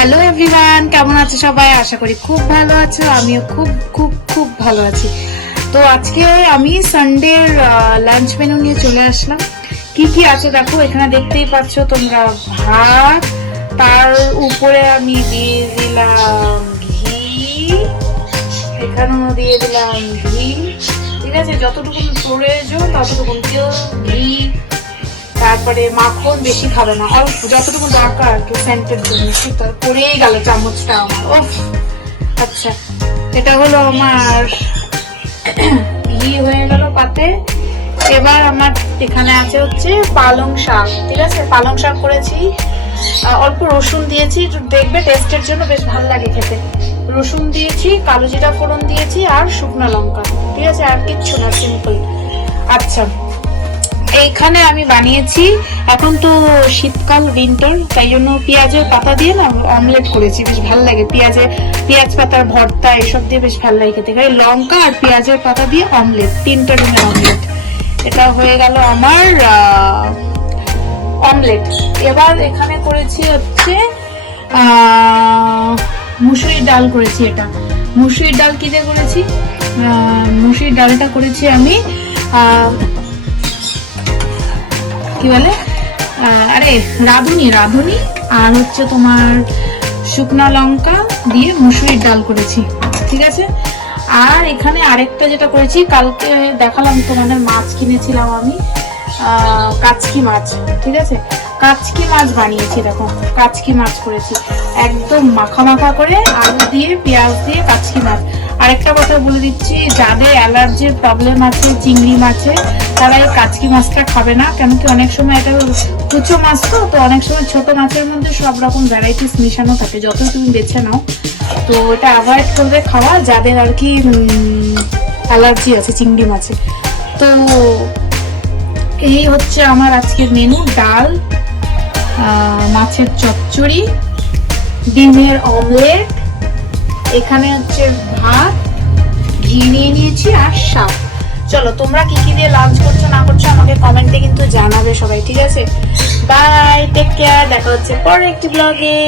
Hello everyone, কেমন আছো সবাই? আশা করি খুব ভালো আছো। আমিও খুব খুব খুব ভালো আছি। তো আজকে আমি সানডের লাঞ্চ মেনু নিয়ে চলে আসলাম। কি কি আছে দেখো, এখানে দেখতেই পাচ্ছ তোমরা। ভাত, তার উপরে আমি দিয়ে দিলাম ঘি, এখানেও দিয়ে দিলাম ঘি। ঠিক আছে, যতটুকু প্রয়োজন ততটুকু ঘি। তারপরে মাখন বেশি খাবে না, অল্প যতটুকু দরকার একটু সেন্টের জন্য। পড়েই গেল চামচটা আমার। ও আচ্ছা, এটা হলো আমার ঘি হয়ে গেল পাতে। এবার আমার এখানে আছে হচ্ছে পালং শাক। ঠিক আছে, পালং শাক করেছি, অল্প রসুন দিয়েছি, দেখবে টেস্টের জন্য বেশ ভালো লাগে খেতে। রসুন দিয়েছি, কালো জিরা ফোড়ন দিয়েছি আর শুকনো লঙ্কা। ঠিক আছে, আর কিচ্ছু না, সিম্পল। আচ্ছা, এইখানে আমি বানিয়েছি, এখন তো শীতকাল উইন্টার, তাই জন্য পেঁয়াজের পাতা দিয়ে না অমলেট করেছি, বেশ ভালো লাগে। পেঁয়াজ পাতার ভর্তা এসব দিয়ে বেশ ভালো লাগে খেতে। লঙ্কা আর পেঁয়াজের পাতা দিয়ে অমলেট, 3টা ডিমের অমলেট। এটা হয়ে গেল আমার অমলেট। এবার এখানে করেছি হচ্ছে মুসুরির ডাল করেছি। এটা মুসুরির ডাল কি দিয়ে করেছি? মুসুরির ডালটা করেছি আমি কি বলে, আরে রাঁধুনি আর হচ্ছে তোমার শুকনা লঙ্কা দিয়ে মুসুরির ডাল করেছি। ঠিক আছে, আর এখানে আরেকটা যেটা করেছি, কালকে দেখালাম তোমাদের, মাছ কিনেছিলাম আমি, কাচকি মাছ। ঠিক আছে, কাচকি মাছ বানিয়েছি। দেখো, কাচকি মাছ করেছি একদম মাখা মাখা করে, আলু দিয়ে পেঁয়াজ দিয়ে কাচকি মাছ। আরেকটা কথা বলে দিচ্ছি, যাদের অ্যালার্জির প্রবলেম আছে চিংড়ি মাছে, তারা এই কাচকি মাছটা খাবে না। কেন কি অনেক সময় এটা কুচো মাছ, তো অনেক সময় ছোট মাছের মধ্যে সব রকম ভ্যারাইটিস মিশানো থাকে, যতই তুমি বেছে নাও। তো এটা অ্যাভয়েড করবে খাওয়া, যাদের আর কি অ্যালার্জি আছে চিংড়ি মাছে। তো এই হচ্ছে আমার আজকের মেনু: ডাল, মাছের চচ্চড়ি, ডিমের অমলেট, এখানে হচ্ছে ভাত, ঘি নিয়ে নিয়েছি আর শাক। চলো, তোমরা কি কি দিয়ে লাঞ্চ করছো না করছো আমাকে কমেন্টে কিন্তু জানাবে সবাই। ঠিক আছে, বাই, টেক কেয়ার, দেখা হচ্ছে পরের একটি ব্লগে।